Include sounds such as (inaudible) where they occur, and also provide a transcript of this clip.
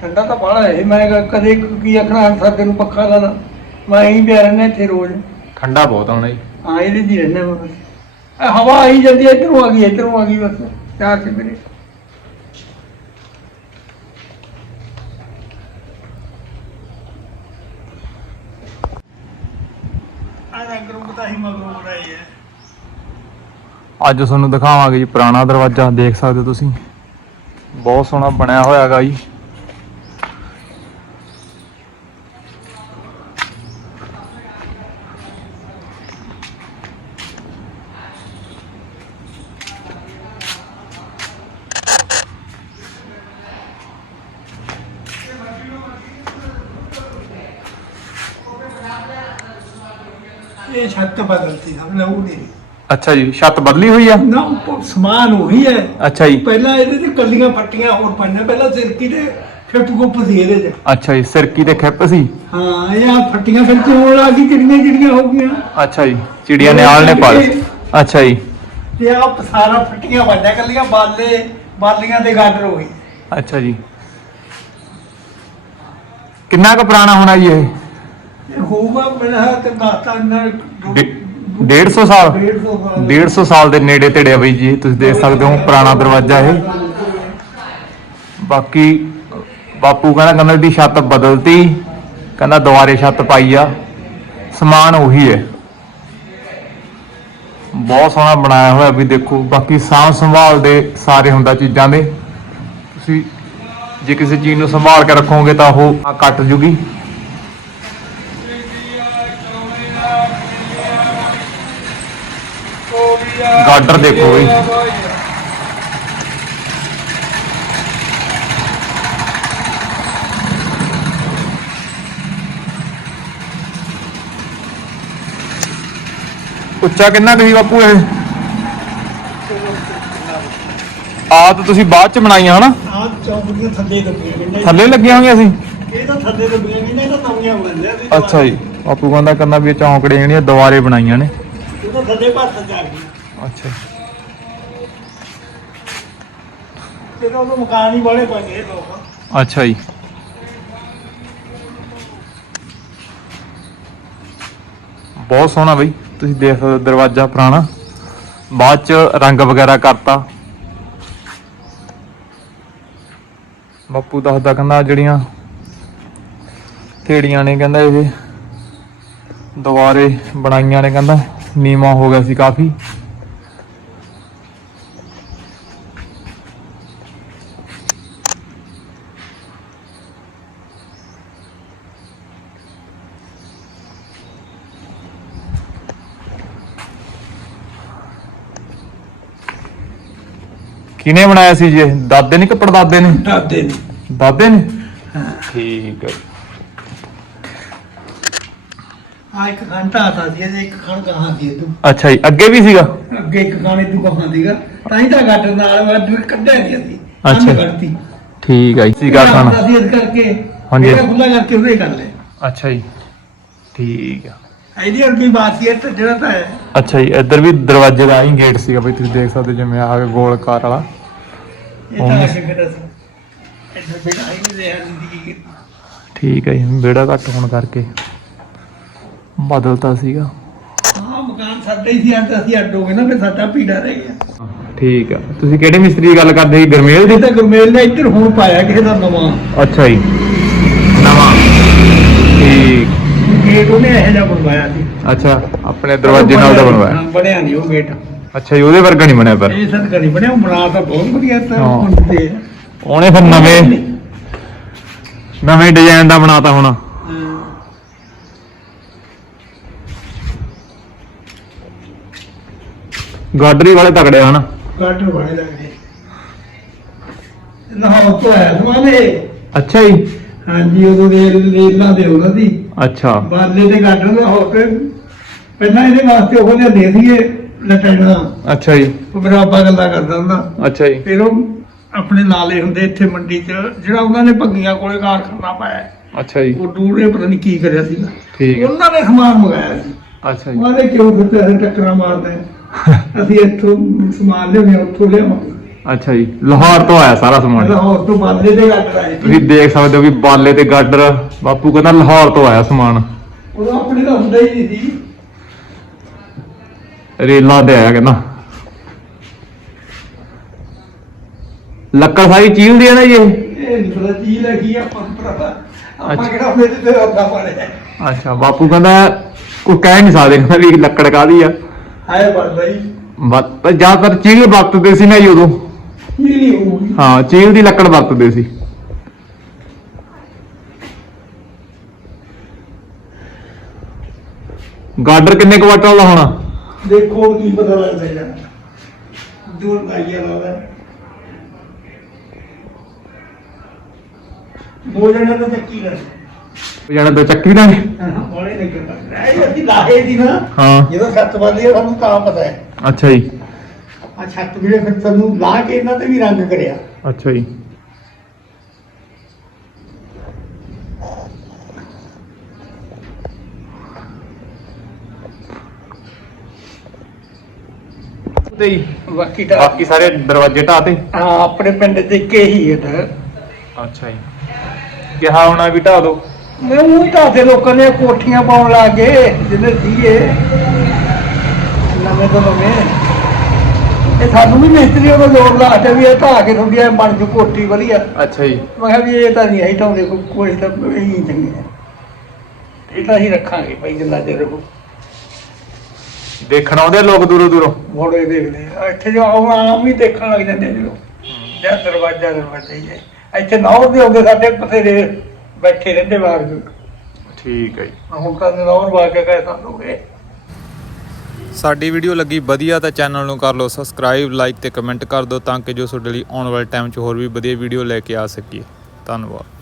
ਠੰਡਾ ਤਾਂ ਬੜਾ ਹੈ। ਮੈਂ ਕ- ਕਦੇ ਕੀ ਆਖਣਾ ਹਰ ਸਰਦੇ ਨੂੰ ਪੱਖਾ ਲਾ ਲਾ ਮੈਂ ਇਹੀ ਪਿਆ ਰਹਿਣਾ ਇੱਥੇ ਰੋਜ਼। ਠੰਡਾ ਬਹੁਤ ਆਉਣਾ ਜੀ ਹਾਂ ਇਹਦੇ ਜੀ ਰਹਿਣਾ ਮੈਂ ਬਸ। ਇਹ ਹਵਾ ਆਈ ਜਾਂਦੀ ਹੈ, ਇੱਧਰੋਂ ਆ ਗਈ ਇੱਧਰੋਂ ਆ ਗਈ ਬਸ। ਚਾਰ ਚ ਮੇਰੇ ਆ ਰੰਗ ਰੂਪ ਤਾਂ ਹੀ ਮਗਰੋਂ ਬਣਾਈ ਹੈ ਅੱਜ ਤੁਹਾਨੂੰ ਦਿਖਾਵਾਂਗੇ ਜੀ ਪੁਰਾਣਾ ਦਰਵਾਜ਼ਾ ਦੇਖ ਸਕਦੇ ਹੋ ਤੁਸੀਂ। ਬਹੁਤ ਸੋਹਣਾ ਬਣਿਆ ਹੋਇਆ ਹੈਗਾ ਜੀ। ਇਹ ਛੱਤ ਬਦਲਤੀ ਹਮ ਲੋਗ ਨਹੀਂ ਅੱਛਾ ਜੀ ਛੱਤ ਬਦਲੀ ਹੋਈ ਆ? ਨਾ ਉੱਪਰ ਸਮਾਨ ਉਹੀ ਹੈ। ਅੱਛਾ ਜੀ। ਪਹਿਲਾਂ ਇਹਦੇ ਤੇ ਕੱਲੀਆਂ ਫੱਟੀਆਂ ਹੋਰ ਪਾਈਆਂ ਪਹਿਲਾਂ ਸਿਰਕੀ ਤੇ ਫਿੱਪ ਗੁੱਪ ਸੀ ਇਹਦੇ ਚ। ਅੱਛਾ ਜੀ ਸਿਰਕੀ ਤੇ ਖਿੱਪ ਸੀ? ਹਾਂ ਇਹ ਆ ਫੱਟੀਆਂ ਫਿਰ ਤੇ ਹੋਣ ਲੱਗ ਗਈ ਜਿਹੜੀਆਂ ਜਿਹੜੀਆਂ ਹੋ ਗਈਆਂ। ਅੱਛਾ ਜੀ ਚਿੜੀਆਂ ਨੇ ਆਲ ਨੇ ਪਾਲ ਅੱਛਾ ਜੀ। ਤੇ ਆ ਸਾਰਾ ਫੱਟੀਆਂ ਵੱਡਾ ਕੱਲੀਆਂ ਬਾਲੇ ਬਾਲੀਆਂ ਦੇ ਗਾਡਰ ਹੋ ਗਈ ਅੱਛਾ ਜੀ। ਕਿੰਨਾ ਕੁ ਪੁਰਾਣਾ ਹੋਣਾ ਜੀ ਇਹ? ਹੋਊਗਾ ਮੇਰਾ ਤੇ ਦਾਤਾ ਨਾਲ ਡੇ- 150 ਸਾਲ? 150 ਸਾਲ। 150 ਸਾਲ ਦੇ ਨੇੜੇ ਤੇੜੇ ਆ ਬਈ ਜੀ ਤੁਸੀਂ ਦੇਖ ਸਕਦੇ ਹੋ ਪੁਰਾਣਾ ਦਰਵਾਜ਼ਾ ਇਹ। ਬਾਕੀ ਬਾਪੂ ਕਹਿੰਦਾ ਕਹਿੰਦਾ ਦੀ ਛੱਤ ਬਦਲਤੀ ਕਹਿੰਦਾ ਦੁਬਾਰੇ ਛੱਤ ਪਾਈ ਆ। ਸਮਾਨ ਉਹੀ ਹੈ। ਬਹੁਤ ਸੋਹਣਾ ਬਣਾਇਆ ਹੋਇਆ ਵੀ ਦੇਖੋ ਬਾਕੀ ਸਾਂਭ ਸੰਭਾਲ ਦੇ ਸਾਰੇ ਹੁੰਦਾ ਚੀਜ਼ਾਂ ਦੇ। ਤੁਸੀਂ ਜੇ ਕਿਸੇ ਚੀਜ਼ ਨੂੰ ਸੰਭਾਲ ਕੇ ਰੱਖੋਗੇ ਤਾਂ ਉਹ ਕੱਟ ਜੂਗੀ। ਗਾਡਰ ਦੇਖੋ ਬਈ ਉੱਚਾ ਕਿੰਨਾ ਕਹੀ ਬਾਪੂ ਇਹ? ਆ ਤਾਂ ਤੁਸੀਂ ਬਾਅਦ ਚ ਬਣਾਈਆਂ ਹਨਾ? ਥੱਲੇ ਲੱਗੀਆਂ ਥੱਲੇ ਲੱਗੀਆਂ ਹੋਈਆਂ ਸੀ? ਇਹ ਤਾਂ ਥੱਲੇ ਲੱਗੀਆਂ ਕਹਿੰਦੇ ਇਹ ਤਾਂ ਤਵੀਆਂ ਬਣਦੇ ਆ ਅੱਛਾ ਜੀ। ਬਾਪੂ ਕਹਿੰਦਾ ਕਹਿੰਦਾ ਵੀ ਇਹ ਚੌਂਕੜੇ ਜਿਹੜੀਆਂ ਦੁਬਾਰੇ ਬਣਾਈਆਂ ਨੇ। ਇਹ ਤਾਂ ਥੱਲੇ ਭਰਤ ਜਾ ਗਈ ਅੱਛਾ। ਇਹ ਤਾਂ ਉਹ ਮਕਾਨ ਹੀ ਬੜੇ ਬਣ ਗਏ ਲੋਕ। ਅੱਛਾ ਜੀ। ਬਹੁਤ ਸੋਹਣਾ ਬਈ ਤੁਸੀਂ ਦੇਖ ਸਕਦੇ ਹੋ ਦਰਵਾਜ਼ਾ ਪੁਰਾਣਾ। ਬਾਅਦ ਚ ਰੰਗ ਵਗੈਰਾ ਕਰਤਾ। ਬਾਪੂ ਦੱਸਦਾ ਕਹਿੰਦਾ ਜਿਹੜੀਆਂ ਥੇੜੀਆਂ ਨੇ ਕਹਿੰਦਾ ਇਹ। ਦੁਬਾਰੇ ਬਣਾਈਆਂ ਨੇ ਕਹਿੰਦਾ। ਨੀਵਾ ਹੋ ਗਿਆ ਸੀ ਕਾਫੀ। ਕਿਹਨੇ ਬਣਾਇਆ ਸੀ ਜੀ ਇਹ? ਦਾਦੇ ਨੇ ਕਿ ਪੜਦਾਦੇ ਨੇ? ਦਾਦੇ ਨੇ। ਦਾਦੇ ਨੇ? ਠੀਕ ਹੈ ਆ ਇੱਕ ਘੰਟਾ ਆਤਾ ਸੀ ਇਹਦੇ ਇੱਕ ਖਣ ਕਹਾਂ ਸੀ ਤੂੰ ਅੱਛਾ ਜੀ ਅੱਗੇ ਵੀ ਸੀਗਾ? ਅੱਗੇ ਇੱਕ ਖਾਣੇ ਤੂੰ ਕਹਾਂ ਸੀਗਾ। ਤਾਂ ਹੀ ਤਾਂ ਗੱਟ ਨਾਲ ਵੱਡ ਕੱਢਿਆ ਗਿਆ ਸੀ। ਅੱਛਾ। ਕੱਢਤੀ। ਠੀਕ ਹੈ ਜੀ ਸੀਗਾ ਖਾਣਾ ਸੀ ਇਸ ਕਰਕੇ। ਹਾਂਜੀ। ਇਹਦਾ ਖੁੱਲਾ ਕਰਕੇ ਉਹਦੇ ਕਰ ਲੈ ਅੱਛਾ ਜੀ। ਠੀਕ ਆ। ਇਹਦੀ ਹੋਰ ਕੀ ਬਾਤ ਸੀ ਇਹ ਤਾਂ ਜਿਹੜਾ ਤਾਂ ਹੈ। ਅੱਛਾ ਜੀ ਇੱਧਰ ਵੀ ਦਰਵਾਜ਼ੇ ਦਾ ਹੀ ਗੇਟ ਸੀਗਾ ਬਈ ਤੁਸੀਂ ਦੇਖ ਸਕਦੇ ਹੋ ਜਿਵੇਂ ਆ ਗੋਲ ਕਾਰ ਵਾਲਾ। ਇਹ ਤਾਂ ਅੱਗੇ ਕਿਹੜਾ ਸੀ ਇੱਧਰ ਬੇਟਾ ਹੀ ਨਹੀਂ ਰਿਹਾ ਜ਼ਿੰਦਗੀ ਠੀਕ ਹੈ ਜੀ ਬੇੜਾ ਘੱਟ ਹੋਣ ਕਰਕੇ। ਬਦਲਤਾ ਸੀਗਾ। ਹਾਂ ਮਕਾਨ ਸਾਡਾ ਹੀ ਸੀ ਅੱਜ ਅਸੀਂ ਅੱਡ ਹੋ ਗਏ ਨਾ ਫਿਰ ਸਾਡਾ ਪੀੜਾ ਰਹਿ ਗਿਆ। ਠੀਕ ਆ ਤੁਸੀਂ ਕਿਹੜੇ ਮਿਸਤਰੀ ਦੀ ਗੱਲ ਕਰਦੇ ਸੀ ਗਰਮੇਲ ਦੀ? ਇਹ ਤਾਂ ਗੁਰਮੇਲ ਨੇ ਇੱਧਰ ਹੁਣ ਪਾਇਆ ਕਿਸੇ ਦਾ ਨਵਾਂ। ਅੱਛਾ ਜੀ। ਨਵਾਂ। ਠੀਕ। ਗੇਟ ਉਹਨੇ ਇਹੋ ਜਿਹਾ ਬਣਵਾਇਆ ਸੀ। ਅੱਛਾ ਆਪਣੇ ਦਰਵਾਜ਼ੇ ਨਾਲ ਦਾ ਬਣਵਾਇਆ। ਹਾਂ, ਬਣਿਆ ਨਹੀਂ ਉਹ ਗੇਟ। ਅੱਛਾ ਜੀ ਉਹਦੇ ਵਰਗਾ ਨਹੀਂ ਬਣਿਆ ਪਰ। ਇਹ ਸਦ ਕਰੀ ਬਣਿਆ ਉਹ ਬਣਾ ਤਾਂ ਬਹੁਤ ਵਧੀਆ ਤਾਂ ਹਾਂ। ਹੁਣ ਤੇ ਉਹਨੇ ਫਿਰ ਨਵੇਂ ਨਵੇਂ ਡਿਜ਼ਾਈਨ ਦਾ ਬਣਾਤਾ ਹੋਣਾ। ਗਾਡਰੀ ਵਾਲੇ ਤਕੜੇ ਹਨ ਕਾਟਰ ਬਣੇ ਲੱਗਦੇ ਨਾ ਉਹ ਤਾਂ ਹੈ ਸਮਾਨੇ ਅੱਛਾ ਜੀ। ਹਾਂਜੀ ਉਦੋਂ ਦੇ ਰੇਲਾਂ ਦੇ ਉਹਨਾਂ ਦੀ। ਅੱਛਾ। ਬਾਲੇ ਦੇ ਗਾਡਰ ਦਾ ਹੋ ਕੇ ਪਹਿਲਾਂ ਇਹਦੇ ਵਾਸਤੇ ਉਹ ਲਿਆਂਦੇ ਸੀਗੇ। ਲਟਣਾ ਅੱਛਾ ਜੀ। ਉਹ ਮੇਰਾ ਆਪਾ ਗੱਲਾਂ ਕਰਦਾ ਹੁੰਦਾ। ਅੱਛਾ ਜੀ। ਫਿਰ ਉਹ ਆਪਣੇ ਲਾਲੇ ਹੁੰਦੇ ਇੱਥੇ ਮੰਡੀ 'ਚ ਜਿਹੜਾ ਉਹਨਾਂ ਨੇ ਭੱਗੀਆਂ ਕੋਲੇ ਕਾਰਖਾਨਾ ਪਾਇਆ। ਅੱਛਾ ਜੀ। ਉਹ ਦੂਰੇ ਪਤਾ ਨਹੀਂ ਕੀ ਕਰਿਆ ਸੀਗਾ। ਠੀਕ ਹੈ। ਉਹਨਾਂ ਨੇ ਸਮਾਨ ਮੰਗਾਇਆ ਸੀ। ਅੱਛਾ ਜੀ। ਉਹਦੇ ਕਿਉਂ ਫਿਰ ਪੈਸੇ ਟੱਕਰਾਂ ਮਾਰਦੇ ਆ? (laughs) ਅਸੀਂ ਇੱਥੋਂ ਸਮਾਨ ਲਿਆਉਂਦੇ ਹਾਂ, ਉੱਥੋਂ ਲਿਆਵਾਂਗੇ। ਅੱਛਾ ਜੀ। ਲਾਹੌਰ ਤੋਂ ਆਇਆ ਸਾਰਾ ਸਮਾਨ। ਲਾਹੌਰ ਤੋਂ ਬਾਲੇ ਦੇ ਗੱਲ ਆਏ ਤੁਸੀਂ ਦੇਖ ਸਕਦੇ ਹੋ ਵੀ ਬਾਲੇ ਤੇ ਗਾਡਰ ਬਾਪੂ ਕਹਿੰਦਾ ਲਾਹੌਰ ਤੋਂ ਆਇਆ ਸਮਾਨ। ਉਹ ਆਪਣੇ ਤਾਂ ਹੁੰਦਾ ਹੀ ਨਹੀਂ ਸੀ। ਰੇਲਾਂ ਤੇ ਆਇਆ ਕਹਿੰਦਾ। ਲੱਕੜ ਸਾਰੀ ਚੀਲ ਦੀ ਹੈ ਨਾ ਜੀ ਇਹ? ਇਹ ਨਹੀਂ ਪਤਾ ਚੀਜ਼ ਲੱਗੀ ਆਪਾਂ ਨੂੰ ਭਰਾਵਾ ਆਪਾਂ ਅੱਛਾ। ਕਿਹੜਾ ਉਹਦੇ ਤੇ ਰੱਖਾ ਪਾਲੇ ਅੱਛਾ ਬਾਪੂ ਕਹਿੰਦਾ ਕੋਈ ਕਹਿ ਨਹੀਂ ਸਕਦੇ ਕਹਿੰਦਾ ਵੀ ਲੱਕੜ ਕਾਦੀ ਆ। ਆਏ ਬੰਦਾ ਹੀ ਬਸ ਜ਼ਿਆਦਾਤਰ ਚੀਲ ਵਰਤਦੇ ਸੀ ਨਾ ਜੀ ਉਦੋਂ। ਇਹ ਨਹੀਂ ਹੋਊਗੀ। ਹਾਂ ਚੀਲ ਦੀ ਲੱਕੜ ਵਰਤਦੇ ਸੀ। ਗਾਡਰ ਕਿੰਨੇ ਕੁ ਵਾਟਾਂ ਦਾ ਹੋਣਾ? ਦੇਖੋ ਕੀ ਪਤਾ ਲੱਗਦਾ ਯਾਰ ਦੂਰ ਗਾਈਆ ਲਾਦਾ ਦੋ ਜਣੇ ਤਾਂ ਚੱਕੀ ਕਰ ਜਾਣਾ ਦੋ ਚੱਕੀ ਦਾ ਹੋਣੇ ਨਿਕਲਦਾ ਇਹ ਅਸੀਂ ਲਾਹੇ ਦੀ ਨਾ। ਹਾਂ। ਜਦੋਂ ਛੱਤ ਬੰਦੀ ਆ ਸਾਨੂੰ ਤਾਂ ਪਤਾ ਹੈ। ਅੱਛਾ ਜੀ। ਆ ਛੱਤ ਵੀਰੇ ਫਿਰ ਸਾਨੂੰ ਲਾ ਕੇ ਇਹਨਾਂ ਤੇ ਵੀ ਰੰਗ ਕਰਿਆ। ਅੱਛਾ ਜੀ। ਤੇ ਜੀ, ਬਾਕੀ ਤਾਂ ਬਾਕੀ ਸਾਰੇ ਦਰਵਾਜ਼ੇ ਢਾਤੇ ਹਾਂ ਆਪਣੇ ਪਿੰਡ ਦੇ ਕੇ ਹੀ ਹੈ ਤਾਂ। ਅੱਛਾ ਜੀ। ਕਿਹਾ ਹੋਣਾ ਵੀ ਢਾ ਦੋ। ਮੈਂ ਉਹ ਤਾਂ ਦੇ ਲੋਕਾਂ ਨੇ ਕੋਠੀਆਂ ਪਾਉਣ ਲੱਗ ਗਏ ਜਿਹਨੇ ਸੀਏ ਨਵੇਂ ਤੋਂ ਨਵੇਂ। ਇਹ ਸਾਨੂੰ ਵੀ ਮਿਸਤਰੀ ਉਹਦਾ ਜ਼ੋਰ ਲਾ ਕੇ ਵੀ ਇਹ ਢਾਹ ਕੇ ਤੁਹਾਡੀ ਐਂ ਬਣ ਜੂ ਕੋਠੀ ਵਧੀਆ। ਅੱਛਾ ਜੀ। ਮੈਂ ਕਿਹਾ ਵੀ ਇਹ ਤਾਂ ਨਹੀਂ ਹੈ ਢਾਉਂਦੇ ਕੋਈ ਕੋਈ ਤਾਂ ਇਹੀ ਚੰਗੀ ਹੈ ਇਹ ਤਾਂ ਹੀ ਰੱਖਾਂਗੇ ਭਾਈ ਜਿੰਨਾ ਚਿਰ ਉਹ ਦੇਖਣ ਆਉਂਦੇ ਆ ਲੋਕ ਦੂਰੋਂ ਦੂਰੋਂ? ਮੋੜੇ ਦੇਖਦੇ ਆ। ਇੱਥੇ ਜੋ ਆਮ ਆਮ ਹੀ ਦੇਖਣ ਲੱਗ ਜਾਂਦੇ ਨੇ ਲੋਕ ਜਾਂ ਦਰਵਾਜ਼ਾ ਦਰਵਾਜ਼ਾ ਹੀ ਹੈ। ਇੱਥੇ ਨੌਰ ਦੇ ਹੋਗੇ ਸਾਡੇ ਬਥੇਰੇ ਬੈਠੇ ਰਹਿੰਦੇ ਬਾਹਰ ਠੀਕ ਹੈ ਜੀ। ਹੁਣ ਤਾਂ ਨੌਰ ਬਾਗ ਕੇ ਕਹੇ ਸਾਨੂੰ ਹੋਗੇ ਸਾਡੀ ਵੀਡੀਓ ਲੱਗੀ ਵਧੀਆ ਤਾਂ ਚੈਨਲ ਨੂੰ ਕਰ ਲਓ ਸਬਸਕ੍ਰਾਈਬ ਲਾਈਕ ਤੇ ਕਮੈਂਟ ਕਰ ਦਿਓ ਤਾਂ ਕਿ ਜੋ ਤੁਹਾਡੇ ਲਈ ਆਉਣ ਵਾਲੇ ਟਾਈਮ 'ਚ ਹੋਰ ਵੀ ਵਧੀਆ ਵੀਡੀਓ ਲੈ ਕੇ ਆ ਸਕੀਏ। ਧੰਨਵਾਦ।